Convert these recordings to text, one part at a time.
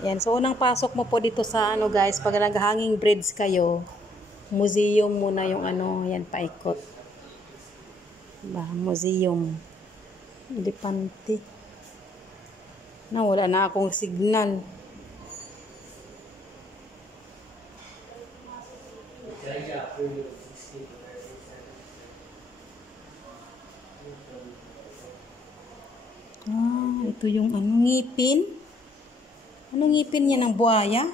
Yan. So, unang pasok mo po dito sa ano guys, pag nag-hanging bridge kayo, museum muna yung ano, yan, paikot. Ba, museum. Elepante. Na, wala na akong signal. Ah, ito yung ano, ngipin. Ano ngipin niya ng buhaya?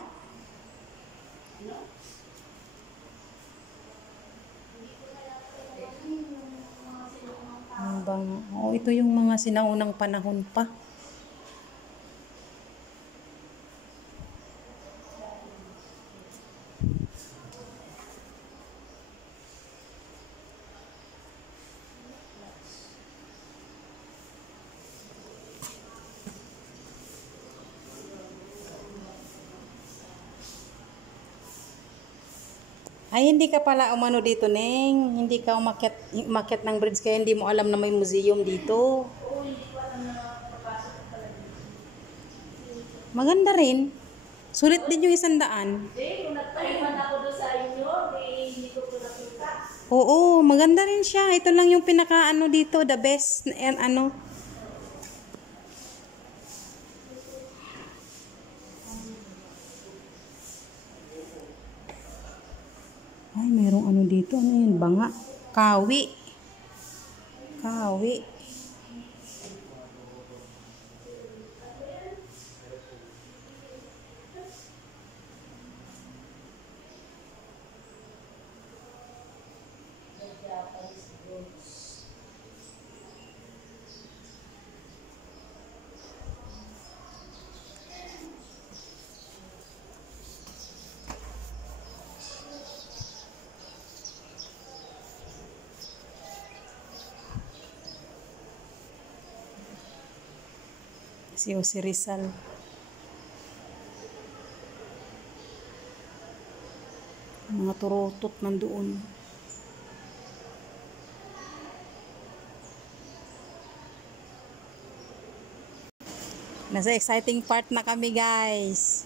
Ano bang, oh, ito yung mga sinaunang panahon pa. Ay, hindi ka pala umano dito, Neng. Hindi ka umakyat ng bridge kaya hindi mo alam na may museum dito. Maganda rin. Sulit din yung 100. Kung nagpaliman ako doon sa inyo, hindi ko po nakita. Oo, maganda rin siya. Ito lang yung pinaka ano dito, the best and ano. Ay, mayroong ano dito. Ano yun? Banga. Kawi. Kawi. Si Jose Rizal. Mga turutot nandoon. Nasa exciting part na kami, guys.